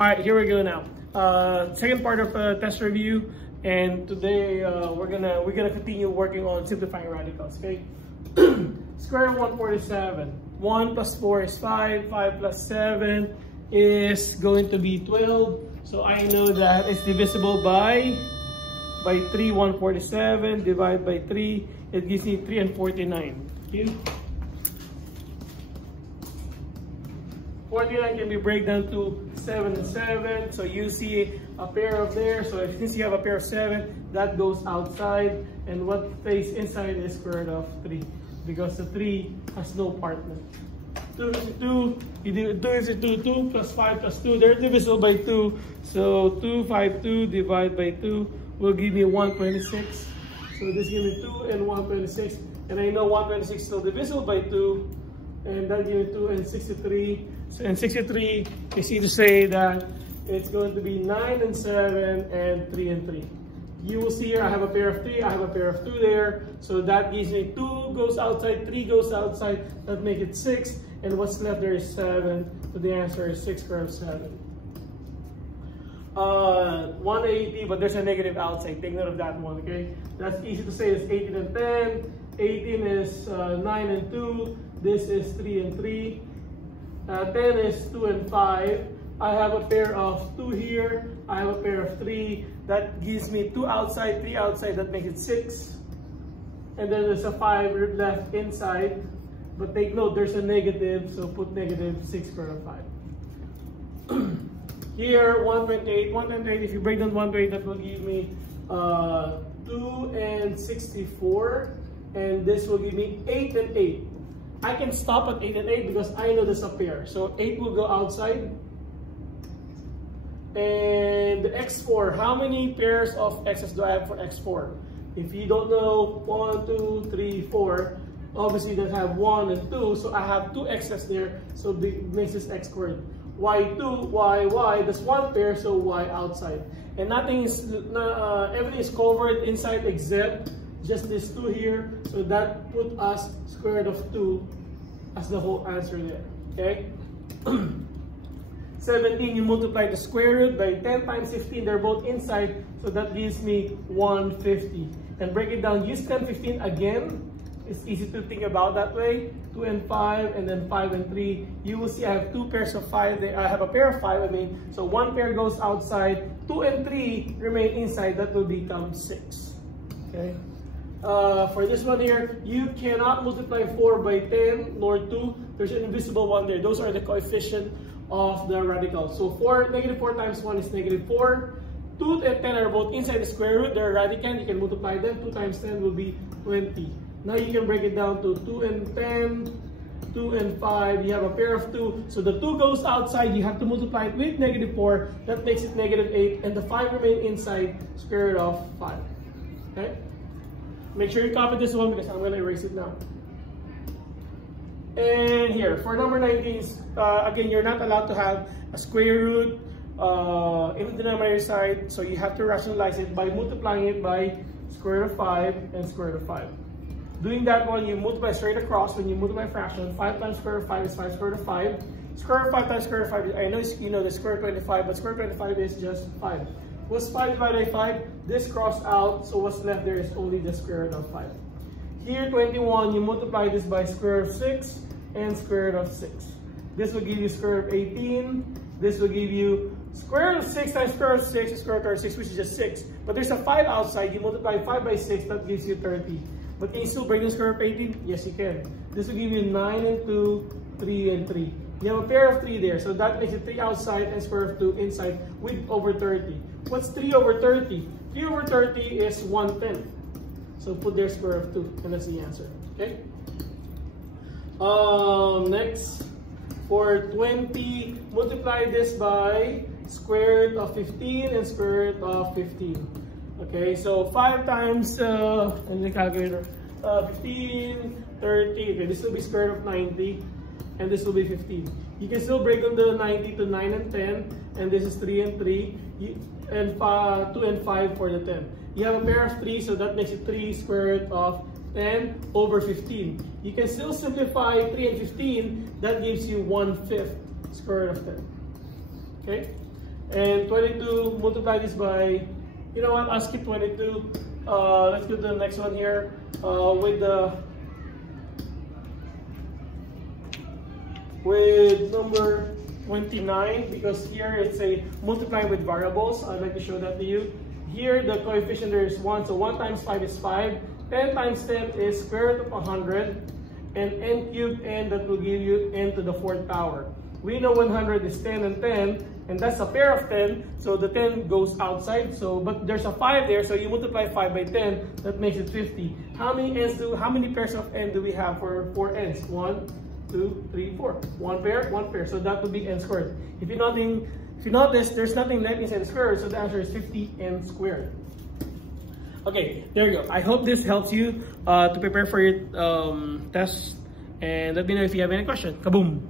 All right, here we go now. Second part of test review, and today we're gonna continue working on simplifying radicals. Okay, square root of 147. 1 plus 4 is 5. 5 plus 7 is going to be 12. So I know that it's divisible by 3. 147 divided by 3. It gives me 3 and 49. Okay. 49 can be break down to 7 and 7. So you see a pair of there. So since you have a pair of 7, that goes outside. And what stays inside is square root of 3. Because the 3 has no partner. 2 is 2. You do 2 is 2. 2 plus 5 plus 2. They're divisible by 2. So 2, 5, 2 divided by 2 will give me 126. So this gives me 2 and 126. And I know 126 is still divisible by 2. And that gives me 2 and 63. So in 63, it's easy to say that it's going to be 9 and 7 and 3 and 3. You will see here I have a pair of 3, I have a pair of 2 there. So that gives me 2 goes outside, 3 goes outside. That makes it 6. And what's left there is 7. So the answer is 6 square root of 7. 180, but there's a negative outside. Take note of that one, okay? That's easy to say. It's 18 and 10. 18 is 9 and 2. This is 3 and 3. 10 is 2 and 5. I have a pair of 2 here. I have a pair of 3. That gives me 2 outside, 3 outside. That makes it 6. And then there's a 5 left inside. But take note, there's a negative. So put negative 6 square root of 5. Here, 128. 128, if you break down 128, that will give me 2 and 64. And this will give me 8 and 8. I can stop at 8 and 8 because I know there's a pair. So 8 will go outside. And the x4, how many pairs of x's do I have for x4? If you don't know, 1, 2, 3, 4, obviously they have 1 and 2. So I have 2 x's there. So it makes this x squared. Y2, y, that's 1 pair, so y outside. And nothing is, everything is covered inside except just this 2 here. So that put us square root of 2 as the whole answer there. Okay? 17, you multiply the square root by 10 times 15. They're both inside. So that gives me 150. And break it down. Use 10, 15 again. It's easy to think about that way. 2 and 5, and then 5 and 3. You will see I have 2 pairs of 5. I have a pair of 5, I mean. So 1 pair goes outside. 2 and 3 remain inside. That will become 6. Okay? For this one here, you cannot multiply 4 by 10 nor 2. There's an invisible one there. Those are the coefficient of the radical. So negative 4 times 1 is negative 4. 2 and 10 are both inside the square root. They're radicand. You can multiply them. 2 times 10 will be 20. Now you can break it down to 2 and 10, 2 and 5. You have a pair of 2. So the 2 goes outside. You have to multiply it with negative 4. That makes it negative 8. And the 5 remain inside square root of 5. Okay? Make sure you copy this one because I'm going to erase it now. And here, for number 19, again, you're not allowed to have a square root in the denominator side. So you have to rationalize it by multiplying it by square root of 5 and square root of 5. Doing that one, you multiply straight across. When you multiply fraction, 5 times square root of 5 is 5 square root of 5. Square root of 5 times square root of 5, I know you know the square root of 25, but square root of 25 is just 5. What's 5 divided by 5? This crossed out, so what's left there is only the square root of 5. Here, 21, you multiply this by square root of 6 and square root of 6. This will give you square root of 18. This will give you square root of 6 times square root of 6 is square root of 6, which is just 6. But there's a 5 outside. You multiply 5 by 6, that gives you 30. But can you still break the square root of 18? Yes, you can. This will give you 9 and 2, 3 and 3. You have a pair of 3 there, so that makes it 3 outside and square root of 2 inside with over 30. What's 3 over 30? 3 over 30 is 1/10. So put there square root of 2, and that's the answer. Okay? Next, for 20, multiply this by square root of 15 and square root of 15. Okay, so 5 times, and the calculator, 15, 30, okay, this will be square root of 90, and this will be 15. You can still break down the 90 to 9 and 10, and this is 3 and 3, and 2 and 5 for the 10. You have a pair of 3, so that makes it 3 square root of 10 over 15. You can still simplify 3 and 15, that gives you 1/5 square root of 10. Okay? And 22, multiply this by, you know what, I'll skip 22. Let's go to the next one here with number 29, because here it's a multiply with variables. I'd like to show that to you. Here the coefficient there is 1, so 1 times 5 is 5. 10 times 10 is square root of 100, and n cubed n, that will give you n to the 4th power. We know 100 is 10 and 10, and that's a pair of 10, so the 10 goes outside. So, but there's a 5 there, so you multiply 5 by 10, that makes it 50. How many pairs of n do we have for 4 n's? 1, 2, 3, 4. One pair. So that would be n squared. If you notice, there's nothing left inside squared, so the answer is 50n squared. Okay, there you go. I hope this helps you to prepare for your test. And let me know if you have any question. Kaboom!